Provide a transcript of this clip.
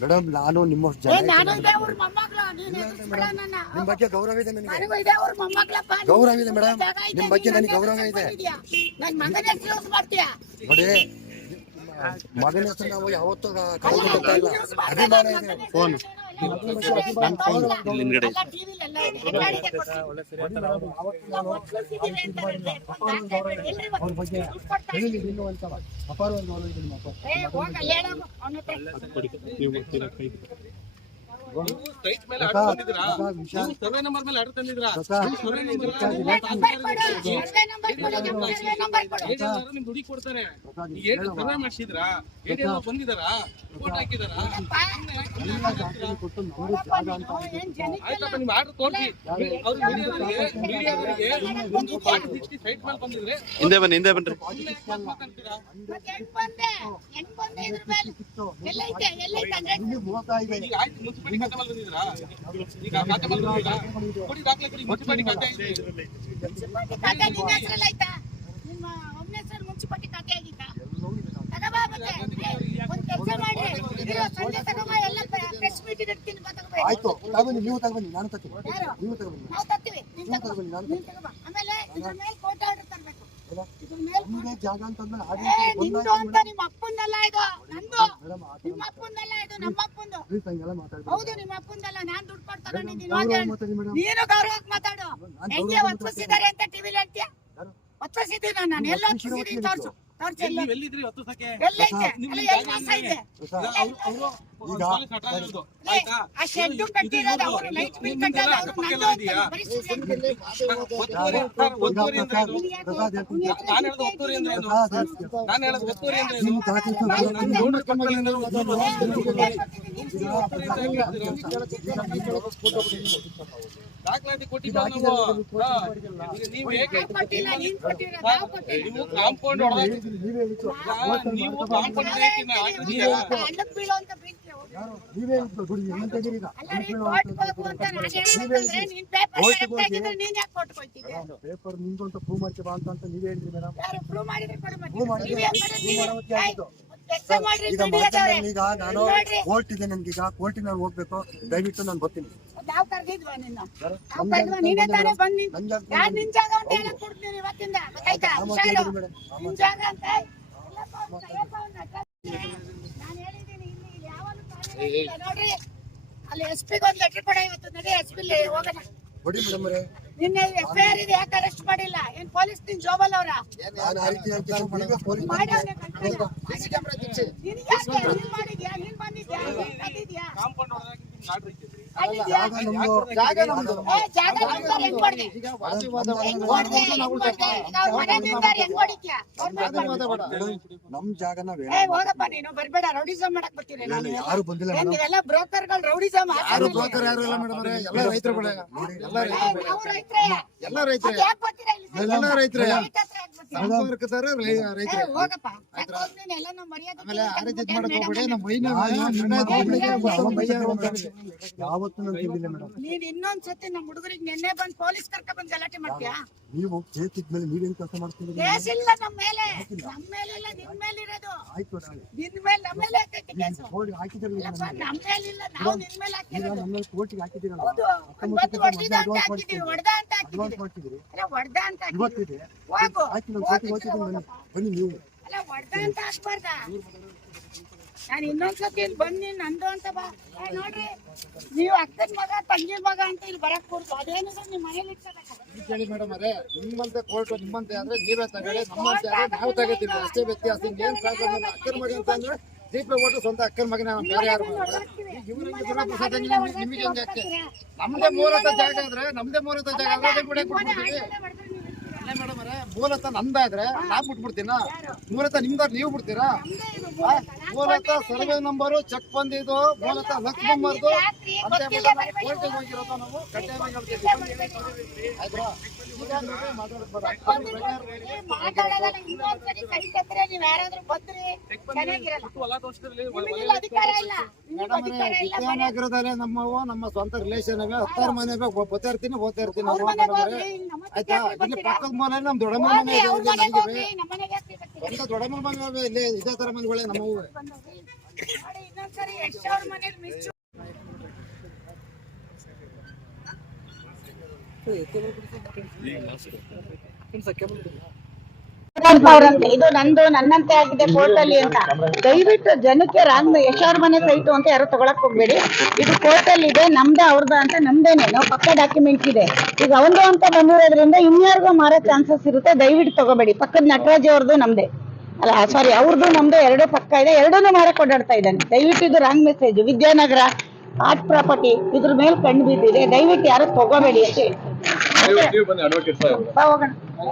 Madam ನಾನು ನಿಮ್ಮ ಬಗ್ಗೆ ಗೌರವ ಇದೆ ನನಗೆ, ಗೌರವ ಇದೆ ಮೇಡಮ್ ನಿಮ್ಮ ಬಗ್ಗೆ ನನಗೆ ಗೌರವ ಇದೆ ನೋಡಿ. ಮಗನ ಹೆಸರು ನಾವು ಯಾವತ್ತೂ ಅಭಿಮಾನ ಇದೆ. ಫೋನ್ ಹಿಂದೆ ಬನ್ನಿ, ಹಿಂದೆ ಬನ್ರಿ. ಮುನ್ಸಿಪಾಲಿಟಿ ಖಾತೆ ಆಗಿತ್ತಾ? ಆಯ್ತು ತಗೊಂಡು ನೀವು ತಗೊಂಡು ನಾನು ತರ್ತೀನಿ, ನೀವು ತಗೊಂಡು ಆಮೇಲೆ ಜಾಗ ಅಂತಂದ್ರೆ ನಿಮ್ಮ ಅಪ್ಪಂದಲ್ಲ ಇದು, ನಂದು. ನಿಮ್ಮ ಅಪ್ಪಂದಲ್ಲ ಇದು, ನಮ್ಮ ಅಪ್ಪಂದು. ಹೌದು, ನಿಮ್ಮ ಅಪ್ಪಂದಲ್ಲ. ನಾನ್ ದುಡ್ಡು ಕೊಡ್ತಾರ ನೀನು ಗೌರವಕ್ಕೆ ಮಾತಾಡು. ಹೆಂಗೆ ಒತ್ತಿಸಿದ್ದಾರೆ ಅಂತ ಟಿವಿಲಿ ಹೇಳ್ತೀಯ? ಒತ್ತಿಸಿದ್ದೀನಿ ನಾನು, ಎಲ್ಲ ಒತ್ತಿಸಿದ್ದೀನಿ, ತೋರ್ಸು. ದಾಖಲಾತಿ ಕೊಟ್ಟಿದ್ದೀವಿ ನೀವು ಕಾಂಪೌಂಡ್ ನೀವು ಕಾಂಪೌಂಡ್ ಪೇಪರ್ ನಿಂದು ಅಂತ ಪ್ರೂವ್ ಮಾಡ್ತೀವಿ ಅಂತ ನೀವೇ ಹೇಳಿದ್ರಿ ಮೇಡಮ್. ಈಗ ನಾನು ಕೋರ್ಟ್ ಇದೆ, ನನ್ಗೆ ಈಗ ಕೋರ್ಟಿನ ಹೋಗ್ಬೇಕು, ದಯವಿಟ್ಟು ನಾನು ಬರ್ತೀನಿ. ನೋಡ್ರಿ ಅಲ್ಲಿ SP ಗೆ ಒಂದು ಲೆಟರ್ ಕೊಡ, ಇವತ್ತು ನಡಿ SP ಹೋಗೋಣ. ಕೊಡಿ ಮೇಡಮ್ ಅವರೇ. ನಿನ್ನೆ FIR ಇದೆ, ಯಾಕೆ ಅರೆಸ್ಟ್ ಮಾಡಿಲ್ಲ? ಏನ್ ಪೊಲೀಸ್ ನಿನ್ ಜೋಬಲ್ ಅವರ ನಮ್ ಜಾಗನ ಹೋಗಪ್ಪ, ನೀನು ಬರ್ಬೇಡ. ರೌಡಿಸಮ್ ಮಾಡಕ್ ಬರ್ತೀನಿ. ಯಾರು ಬಂದಿಲ್ಲ, ನೀವೆಲ್ಲ ಬ್ರೋಕರ್ಗಳು ರೌಡಿಸಮ್. ಯಾರು ಬ್ರೋಕರ್ ಯಾರು ಇಲ್ಲ ಮೇಡಮ್ ಅವರೇ, ಎಲ್ಲ ರೈತರು ಎಲ್ಲ ರೈತರೇ ಯಾವತ್ತು ನೀನ್ ಇನ್ನೊಂದ್ಸತಿ ನಮ್ ಹುಡುಗರಿಗೆ ನೆನ್ನೆ ಬಂದ್ ಪೊಲೀಸ್ ಕರ್ಕ ಬಂದ್ ಗಲಾಟೆ ಮಾಡ್ತೀಯಾ? ನೀವು ಕೇಸ್ ಇದ್ಮೇಲೆ ನೀವೇನ್ ಕೆಲಸ ಮಾಡ್ತೀರಿ? ಕೇಸ್ ಇಲ್ಲ ನಮ್ಮ ಮೇಲೆ, ನಮ್ಮ ಮೇಲೆ ಇಲ್ಲ, ನಿನ್ ಮೇಲೆ ಇರೋದು. ಆಯ್ತು, ನಿನ್ ಮೇಲೆ ನಮ್ಮ ಮೇಲೆ ಹಾಕೈತಿ ಕೇಸು. ಹಾಕಿದ್ರಲ್ಲ ನಮ್ಮ ಮೇಲೆ ಇಲ್ಲ, ನಾವು ನಿನ್ ಮೇಲೆ ಹಾಕಿರೋದು. ನಮ್ಮ ಕೋರ್ಟಿಗೆ ಹಾಕಿದ್ದೀರಲ್ಲ. ಹೌದು, ಹೊಡೆದ ಅಂತ ಹಾಕಿದೀವಿ, ಹೊಡೆದ ಅಂತ ಹಾಕಿದೀವಿ. ಅಲ್ಲ ಹೊಡೆದ ಅಂತ ಹಾಕಿದೀವಿ. ಹೋಗು, ಬನ್ನಿ ನೀವು. ಅಲ್ಲ ಹೊಡೆದ ಅಂತ ಹಾಕ್ಬಾರ್ದ? ನಾನು ಇನ್ನೊಂದ್ಸತಿ ಇಲ್ಲಿ ಬಂದು ನಂದು ಅಂತ ಬಾ. ನೋಡ್ರಿ, ನೀವು ಅಕ್ಕನ ಮಗ ತಂಗಿ ಮಗ ಅಂತ ಇಲ್ಲಿ ಬರಕ್ ಕೊಡ್ತು. ಅದೇನಿದೆ ನಿಮ್ ಮನೇಲಿ ಹೇಳಿ ಮೇಡಮ್ ಅವರೇ, ನಿಮ್ಮಂತೆ ಕೋರ್ಟ್ ನಿಮ್ಮಂತೆ ಅಂದ್ರೆ ನೀವೇ ತಗೊಳ್ಳಿ, ನಮ್ಮಂತೆ ಅಂದ್ರೆ ನಾವು ತಗೋತೀವಿ, ಅಷ್ಟೇ ವ್ಯತ್ಯಾಸ. ಏನ್ ಪ್ರಾಬ್ಲಮ್? ಅಕ್ಕನ ಮಗ ಅಂತ ಅಂದ್ರೆ ದೀಪ ಓಟು ಸ್ವಂತ ಅಕ್ಕನ ಮಗನ, ಬೇರೆ ಯಾರು ನಿಮಗೆ ಹೆಂಗೆ ಆಗ್ತದೆ? ನಮ್ದೇ ಮೂಲತಃ ಜಾಗ ಆದ್ರೆ, ನಮ್ದೇ ಮೂಲತಃ ಜಾಗ ಆದ್ರೆ ಬಿಟ್ಬಿಡ್ತೀವಿ ಮೇಡಮ್ ಅವರೇ. ಮೂಲತಃ ನಮ್ದಾದ್ರೆ ನಾನ್ ಬಿಟ್ಬಿಡ್ತೀನ, ಮೂಲತಃ ನಿಮ್ದಾದ್ರೆ ನೀವು ಬಿಡ್ತೀರಾ? ಮೂಲತಃ ಸರ್ವೆ ನಂಬರು ಚೆಕ್ ಬಂದಿದ್ದು, ಮೂಲತಃ ಲಕ್ಷ ನಂಬರ್ದು ಅಂತ ಕೋರ್ಟಿಗೆ ಹೋಗಿರೋದು. ನಾವು ಕಡ್ಡಾಯವಾಗಿ ಹೇಳ್ತೀವಿ, ಆಯ್ತಾ? ವಿದ್ಯಾನಗರದಲ್ಲೇ ನಮ್ಮವು ನಮ್ಮ ಸ್ವಂತ ರಿಲೇಷನ್ ಅವೆ, 10 ಮನೆ ಓದ್ತಾ ಇರ್ತೀನಿ ಆಯ್ತಾ? ಇಲ್ಲಿ ಪಕ್ಕದ ಮನೆ ನಮ್ ದೊಡ್ಡಮ್ಮ ಮನೆ ಇದೆ, ಸ್ವಂತ ದೊಡ್ಡಮ್ಮ ಮನೆ ಇಲ್ಲೇ ಇದೇ ತರ ಮನೆಗಳೇ ನಮ್ಮವು. ಒಂದ್ಸರಿ ಯಶ್ ಅವ್ರ ಮನೇಲಿ ಮಿಸ್ ಅವ್ರಂತೆ ಇದು ನಂದು ನನ್ನಂತೆ ಆಗಿದೆ ಕೋರ್ಟ್ ಅಲ್ಲಿ ಅಂತ. ದಯವಿಟ್ಟು ಜನಕ್ಕೆ ರಾಂಗ್ ಯಶ್ ಅವ್ರ ಮನೆ ಸೈಟು ಅಂತ ಯಾರು ತಗೊಳಕ್ ಹೋಗ್ಬೇಡಿ. ಇದು ಕೋರ್ಟ್ ಅಲ್ಲಿ ಇದೆ, ನಮ್ದೇ ಅವ್ರದ್ದು ಅಂತ ನಮ್ದೇನೆ, ನಾವು ಪಕ್ಕ ಡಾಕ್ಯುಮೆಂಟ್ಸ್ ಇದೆ. ಈಗ ಅವಂದು ಅಂತ ಬಂದಿರೋದ್ರಿಂದ ಇನ್ಯಾರಿಗೋ ಮಾರೋ ಚಾನ್ಸಸ್ ಇರುತ್ತೆ. ದಯವಿಟ್ಟು ತಗೋಬೇಡಿ. ಪಕ್ಕದ ನಟರಾಜ್ ಅವ್ರದ್ದು ನಮ್ದೇ, ಅಲ್ಲ ಸಾರಿ ಅವ್ರದ್ದು ನಮ್ದು ಎರಡು ಪಕ್ಕ ಇದೆ, ಎರಡನ್ನೂ ಮಾರಕ್ ಓಡಾಡ್ತಾ ಇದ್ದಾನೆ. ದಯವಿಟ್ಟು ಇದು wrong message. Vidyanagar art property ಇದ್ರ ಮೇಲೆ ಕಂಡು ಬಿದ್ದಿದೆ. ದಯವಿಟ್ಟು ಯಾರು ತಗೋಬೇಡಿ ಅಷ್ಟೇ. ನೀವು ಬನ್ನಿ ಅಡ್ವೊಕೇಟ್ ಸಾಹೇಬ್ರು. ಹೋಗೋಣ.